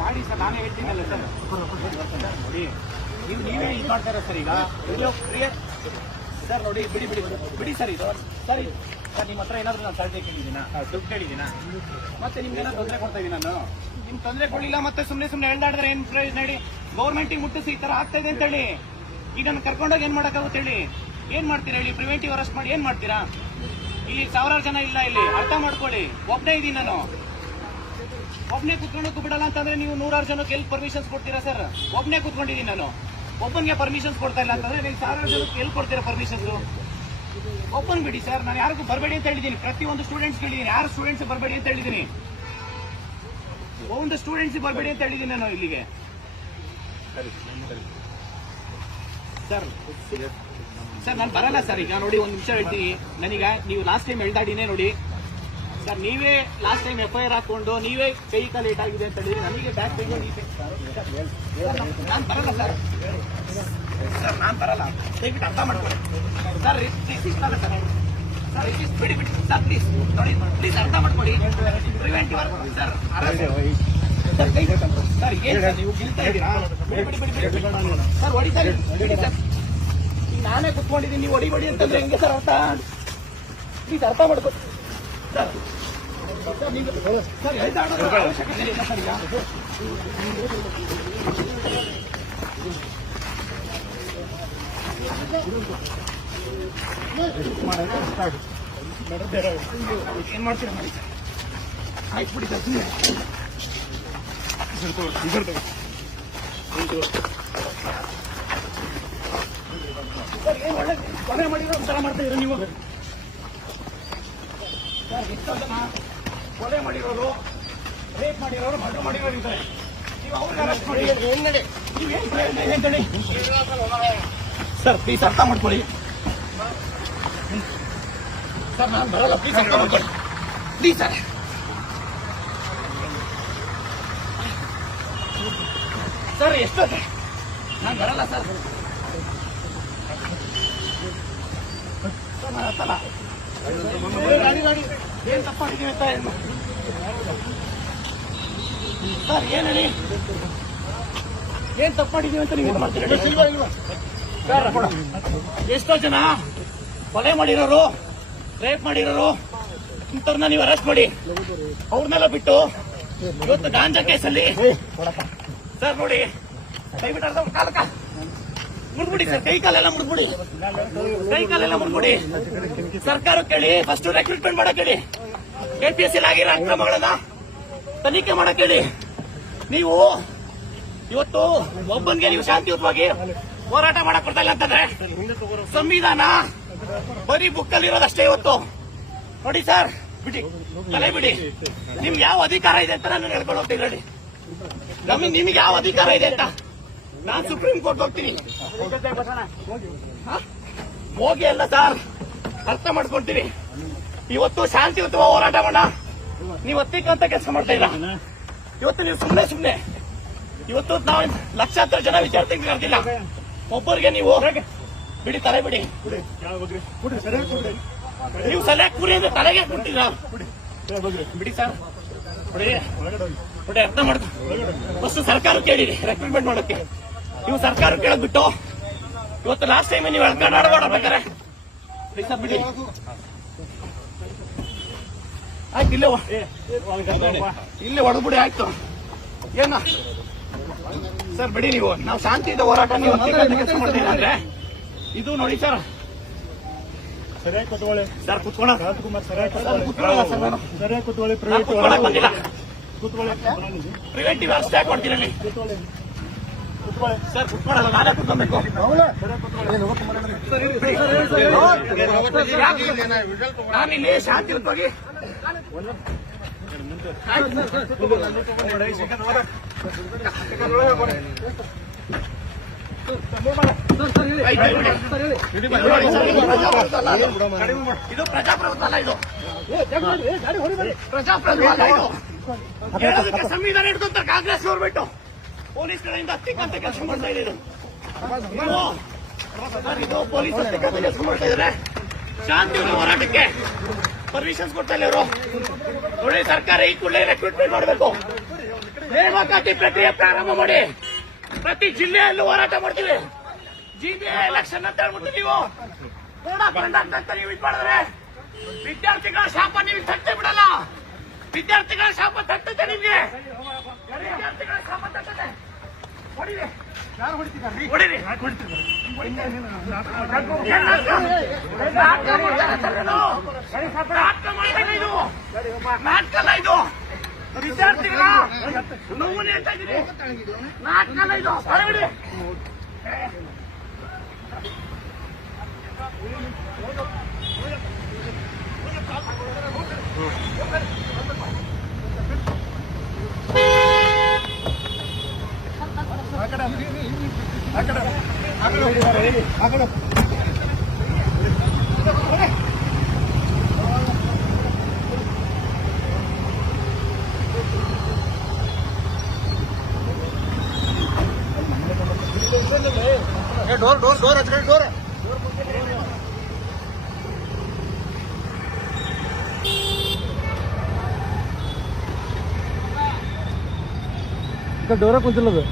ಮಾಡಿ ಸರ್, ನಾನೇ ಹೇಳ್ತೀನಲ್ಲ ಸರ್. ನೋಡಿ ನೀವೇ ಇದು ಮಾಡ್ತಾರ ಸರ್. ಈಗ ಸರ್ ನೋಡಿ, ಬಿಡಿ ಬಿಡಿ ಬಿಡಿ ಸರ್. ಇದು ಸರ್ ಸರ್, ನಿಮ್ಮ ಹತ್ರ ಏನಾದ್ರು ನಾನು ಸಲ್ಟೆ ಕೇಳಿದ್ದೀನಾ, ದುಡ್ಡು ಕೇಳಿದ್ದೀನಾ? ಮತ್ತೆ ನಿಮ್ಗೆ ಏನಾದ್ರು ತೊಂದರೆ ಕೊಡ್ತಾ ಇದೀನಿ ನಾನು? ನಿಮ್ ತೊಂದರೆ ಕೊಡಲಿಲ್ಲ, ಮತ್ತೆ ಸುಮ್ಮನೆ ಹೇಳ್ದಾಡಿದ್ರೆ ಏನ್ ಪ್ರಯೋಜನ ಹೇಳಿ? ಗೌರ್ಮೆಂಟಿಗೆ ಮುಟ್ಟಿಸಿ ಈ ತರ ಆಗ್ತಾ ಇದೆ ಅಂತ ಹೇಳಿ ಈಗ ನನ್ನ ಕರ್ಕೊಂಡೋಗಿ ಏನ್ ಮಾಡಕ್ಕಾಗುತ್ತೆ ಹೇಳಿ? ಏನ್ ಮಾಡ್ತೀರಾ ಹೇಳಿ? ಪ್ರಿವೆಂಟಿವ್ ಅರೆಸ್ಟ್ ಮಾಡಿ ಏನ್ ಮಾಡ್ತೀರಾ? ಇಲ್ಲಿ ಸಾವಿರಾರು ಜನ ಇಲ್ಲ, ಇಲ್ಲಿ ಅರ್ಥ ಮಾಡ್ಕೊಳ್ಳಿ. ಒಬ್ಬನೇ ಇದೀನಿ ನಾನು, ಒಬ್ಬನೇ ಕುತ್ಕೊಳ್ಳೋಕೆ ಬಿಡಲ್ಲ ಅಂತಂದ್ರೆ ನೀವು ನೂರಾರು ಜನಕ್ಕೆ ಎಲ್ಲಿ ಪರ್ಮಿಷನ್ಸ್ ಕೊಡ್ತೀರಾ ಸರ್? ಒಬ್ಬನೇ ಕುತ್ಕೊಂಡಿದ್ದೀನಿ ನಾನು, ಒಬ್ಬನಿಗೆ ಪರ್ಮಿಷನ್ಸ್ ಕೊಡ್ತಾ ಇಲ್ಲ ಅಂತಂದ್ರೆ ನೀವು ಸಾವಿರಾರು ಜನಕ್ಕೆ ಎಲ್ಲಿ ಕೊಡ್ತೀರಾ ಪರ್ಮಿಷನ್ಸ್? ಒಬ್ಬನ್ ಬಿಡಿ ಸರ್. ನಾನು ಯಾರಿಗೂ ಬರಬೇಡಿ ಅಂತ ಹೇಳಿದ್ದೀನಿ, ಪ್ರತಿಯೊಂದು ಸ್ಟೂಡೆಂಟ್ಸ್ ಹೇಳಿದ್ದೀನಿ. ಯಾರು ಸ್ಟೂಡೆಂಟ್ಸ್ ಬರಬೇಡಿ ಅಂತ ಹೇಳಿದ್ದೀನಿ, ಒಂದು ಸ್ಟೂಡೆಂಟ್ಸ್ ಬರಬೇಡಿ ಅಂತ ಹೇಳಿದ್ದೀನಿ ನಾನು ಇಲ್ಲಿಗೆ. ಸರ್ ಸರ್ ನಾನು ಬರಲ್ಲ ಸರ್. ಈಗ ನೋಡಿ, ಒಂದು ನಿಮಿಷ ಹೇಳ್ತೀನಿ. ನನಗ ನೀವು ಲಾಸ್ಟ್ ಟೈಮ್ ಹೇಳ್ದಾಡಿನೇ ನೋಡಿ ಸರ್, ನೀವೇ ಲಾಸ್ಟ್ ಟೈಮ್ FIR ಹಾಕೊಂಡು ನೀವೇ ವೆಹಿಕಲ್ ಲೇಟ್ ಆಗಿದೆ ಅಂತ ಹೇಳಿದ್ರೆ ನನಗೆ ಬ್ಯಾಕ್ ಪೇಜ್ ನಾನು ಬರಲ್ಲ ಸರ್. ಸರ್ ನಾನು ಬರಲ್ಲ, ದಯವಿಟ್ಟು ಅರ್ಥ ಮಾಡ್ಕೊಳ್ಳಿ ಸರ್. ಸರ್ ಬಿಡಿ ಬಿಡಿ ಸರ್, ಪ್ಲೀಸ್ ನೋಡಿ, ಪ್ಲೀಸ್ ಅರ್ಥ ಮಾಡ್ಕೊಳ್ಳಿ. ಪ್ರಿವೆಂಟಿವ್ ಸರ್, ಸರ್ ಏನ್ ಸರ್ ನೀವು ಗಿಲ್ತಾ ಇದ್ದೀರಾ? ಸರ್ ಹೊಡಿ ಸರ್, ಬಿಡಿ ಸರ್. ಈಗ ನಾನೇ ಕುತ್ಕೊಂಡಿದ್ದೀನಿ, ನೀವು ಹೊಡಿ ಅಂತಂದ್ರೆ ಹೆಂಗೆ ಸರ್ ಅರ್ಥ? ಪ್ಲೀಸ್ ಅರ್ಥ ಮಾಡ್ಕೊಳ್ಳಿ ಸರ್. ಸರ್ ಹೇಳ್ತಾಡೋದು ಅವಶ್ಯಕತೆ ಇಲ್ಲ ಸರ್. ಈಗ ಏನ್ ಮಾಡ್ತೀರಾ ಮಾಡಿ ಸರ್? ಆಯ್ತು ಬಿಡಿ ಸರ್, ಸುಮ್ಮನೆ ಸರ್ ಏನ್ ಒಳ್ಳೆ ಕೊಲೆ ಮಾಡಿರೋ ಒಂಥರ ಮಾಡ್ತಾ ಇರೋ ನೀವು ಸರ್. ಎಷ್ಟೋ ಜನ ಕೊಲೆ ಮಾಡಿರೋರು, ರೇಪ್ ಮಾಡಿರೋರು, ಮರ್ಡರ್ ಮಾಡಿರೋರು ಇದ್ದಾರೆ. ನೀವು ಅವ್ರಿಗೆ ಅರೆಸ್ಟ್ ಮಾಡಿ ನೀವೇನ್ ಹೇಳಿ ಸರ್? ಪ್ಲೀಸ್ ಅರ್ಥ ಮಾಡ್ಕೊಳ್ಳಿ ಸರ್. ನಾನು ಬರಲ್ಲ, ಪ್ಲೀಸ್ ಅರ್ಥ ಮಾಡ್ಕೊಳ್ಳಿ ಪ್ಲೀಸ್ ಸರ್. ಸರ್ ಎಷ್ಟೊತ್ತೆ ನಾನು ಬರಲ್ಲ ಸರ್. ನಾನು ಅರ್ಥಲ್ಲ ಏನ್ ತಪ್ಪಾಗಿದ್ದೀವಿ ಅಂತ ಸರ್. ಏನ್ ಹೇಳಿ, ಏನ್ ತಪ್ಪಾಗಿದ್ದೀವಿ ಅಂತ ನೀವು ಮಾಡ್ತೀರಿ ಸರ್? ಎಷ್ಟೋ ಜನ ಕೊಲೆ ಮಾಡಿರೋರು, ರೇಪ್ ಮಾಡಿರೋರು ಇಂಥವ್ರನ್ನ ನೀವು ಅರೆಸ್ಟ್ ಮಾಡಿ ಅವ್ರನ್ನೆಲ್ಲ ಬಿಟ್ಟು ಇವತ್ತು ಗಾಂಜಾ ಕೇಸಲ್ಲಿ ಸರ್ ನೋಡಿ, ದಯವಿಟ್ಟು ಅರ್ಧ ಕಾಲಕ್ಕ ಮುಡ್ಬಿಡಿ ಸರ್. ಕೈ ಕಾಲೆಲ್ಲ ಮುಡ್ಬಿಡಿ, ಕೈ ಕಾಲೆಲ್ಲ ಮುಡ್ಬಿಡಿ. ಸರ್ಕಾರ ಕೇಳಿ, ಫಸ್ಟ್ ರೆಕ್ರೂಟ್ಮೆಂಟ್ ಮಾಡಕ್ ಹೇಳಿ. KPSC ಆಗಿರೋ ಅಕ್ರಮಗಳನ್ನ ತನಿಖೆ ಮಾಡಕ್ ಹೇಳಿ. ನೀವು ಇವತ್ತು ಒಬ್ಬನಿಗೆ ನೀವು ಶಾಂತಿಯುತವಾಗಿ ಹೋರಾಟ ಮಾಡಕ್ ಬರ್ತಾ ಇಲ್ಲ ಅಂತಂದ್ರೆ ಸಂವಿಧಾನ ಬರೀ ಬುಕ್ಕಲ್ಲಿ ಇರೋದಷ್ಟೇ ಇವತ್ತು. ನೋಡಿ ಸರ್, ಬಿಡಿ ತಲೆ ಬಿಡಿ. ನಿಮ್ಗೆ ಯಾವ ಅಧಿಕಾರ ಇದೆ ಅಂತ ನಾನು ಹೇಳ್ಕೊಂಡು ಹೋಗ್ತೀನಿ ಹೇಳಿ. ನಿಮ್ಗೆ ಯಾವ ಅಧಿಕಾರ ಇದೆ ಅಂತ ನಾನು ಸುಪ್ರೀಂ ಕೋರ್ಟ್ ಹೋಗ್ತೀನಿ. ಹೋಗಿ ಅಲ್ಲ ಸರ್, ಅರ್ಥ ಮಾಡ್ಕೊಳ್ತೀನಿ. ಇವತ್ತು ಶಾಂತಿಯುತ ಹೋರಾಟ ಮಾಡ, ನೀವು ಒತ್ತಿಕ್ಕಂತ ಕೆಲಸ ಮಾಡ್ತಾ ಇಲ್ಲ. ಇವತ್ತು ನೀವು ಸುಮ್ಮನೆ ಇವತ್ತು ನಾವು ಲಕ್ಷಾಂತರ ಜನ ವಿದ್ಯಾರ್ಥಿಗಳು ಕರ್ದಿಲ್ಲ, ಒಬ್ಬರಿಗೆ ನೀವು ಬಿಡಿ ತಲೆ ಬಿಡಿ. ನೀವು ಸರಿಯಾಗಿ ಕುರಿ ಅಂದ್ರೆ ತಲೆಗೆ ಕೊಡ್ತೀರಾ? ಬಿಡಿ ಸರ್, ಬಿಡಿ ಅರ್ಥ ಮಾಡ್ಕೊ. ಫಸ್ಟ್ ಸರ್ಕಾರ ಕೇಳಿರಿ ರೆಕ್ರೂಟ್ಮೆಂಟ್ ಮಾಡೋಕ್ಕೆ. ನೀವು ಸರ್ಕಾರ ಕೇಳದ್ಬಿಟ್ಟು ಇವತ್ತು ಲಾಸ್ಟ್ ಟೈಮ್ ನೀವು ಕನ್ನಡ ಬೇಕಾರೆ ಬಿಡಿ. ಆಯ್ತು, ಇಲ್ಲೇ ಹೊಡೆದ್ಬಿಡಿ. ಆಯ್ತು ಏನ ಸರ್, ಬಿಡಿ. ನೀವು ನಾವು ಶಾಂತಿಯುತ ಹೋರಾಟ ನೀವು ಕೆಲಸ ಮಾಡ್ತೀವಿ ಅಂದ್ರೆ ಇದು ನೋಡಿ ಸರ್. ಸರಿಯಾಗಿ ಕೂತ್ಕೊಳ್ಳಿ ಸರ್. ಕುತ್ಕೊಳ್ಳ ಸರಿಯಾಗಿ ಕೂತ್ಕೊಳ್ಳಿ. ಬಂದಿಲ್ಲ, ಕೂತ್ಕೊಳ್ಳಿ. ಪ್ರಿವೆಂಟಿವ್ ಅರೆಸ್ಟ್ ಯಾಕೆ ಮಾಡ್ತೀರಲ್ಲಿ ಸರ್? ಕುತ್ಕೊಳ್ಳಲ್ಲ, ನಾನೇ ಕುತ್ಕೊಬೇಕು. ನಾನಿಲ್ಲಿ ಶಾಂತಿಯುತವಾಗಿ ಇದು ಪ್ರಜಾಪ್ರಭುತ್ವ ಅಲ್ಲ, ಇದು ಪ್ರಜಾಪ್ರಭುತ್ವ ಅಲ್ಲ. ಇದು ಸಂವಿಧಾನ ಹಿಡ್ಕೊಂತಾರೆ ಕಾಂಗ್ರೆಸ್ ಗೌರ್ಮೆಂಟ್. ಪೊಲೀಸ್ ಕಡೆಯಿಂದ ಹತ್ತಿಕ್ಕಂತ ಕೆಲಸ ಮಾಡ್ತಾ ಇದ್ದೀವಿ. ಇದು ಪೊಲೀಸ್ ಹತ್ತಿಕ್ಕಂತ ಕೆಲಸ ಮಾಡ್ತಾ ಇದ್ದಾರೆ. ಶಾಂತಿಯುತ ಹೋರಾಟಕ್ಕೆ ಪರ್ಮಿಷನ್ಸ್ ಕೊಡ್ತಾ ಇಲ್ಲ ಇವರು. ನೋಡಿ, ಸರ್ಕಾರ ಈ ಕೂಡಲೇ ರೆಕ್ರೂಟ್ಮೆಂಟ್ ಮಾಡಬೇಕು. ನೇಮಕಾತಿ ಪ್ರಕ್ರಿಯೆ ಪ್ರಾರಂಭ ಮಾಡಿ. ಪ್ರತಿ ಜಿಲ್ಲೆಯಲ್ಲೂ ಹೋರಾಟ ಮಾಡ್ತೀವಿ. ಜಿಲ್ಲೆ ಎಲೆಕ್ಷನ್ ಅಂತ ಹೇಳ್ಬಿಟ್ಟು ನೀವು ಅಂತ ನೀವು ಇದು ಮಾಡಿದ್ರೆ ವಿದ್ಯಾರ್ಥಿಗಳ ಶಾಪ ನೀವು ತಟ್ಟೆ ಬಿಡಲ್ಲ. ವಿದ್ಯಾರ್ಥಿಗಳ ಶಾಪ ತಟ್ಟುತ್ತೆ ನಿಮ್ಗೆ. ವಿದ್ಯಾರ್ಥಿಗಳ ಶಾಪ ತಟ್ಟುತ್ತೆ. ಹೊಡಿರಿ, ಹೊಡಿರಿ. ನಾಟಕಲ್ಲ ಇದು. ವಿದ್ಯಾರ್ಥಿಗಳ ನೋವು ಹೇಳ್ತಾ ಇದ್ದೀನಿ. ನಾಟಕಲ್ಲ ಇದು. ಹೊರಗಡೆ ಡೋರ್ ಹಚ್ಕೊಳ್ಳಿ ಡೋರ್. ಡೋರ ಕುಂತಿಲ್ಲದು.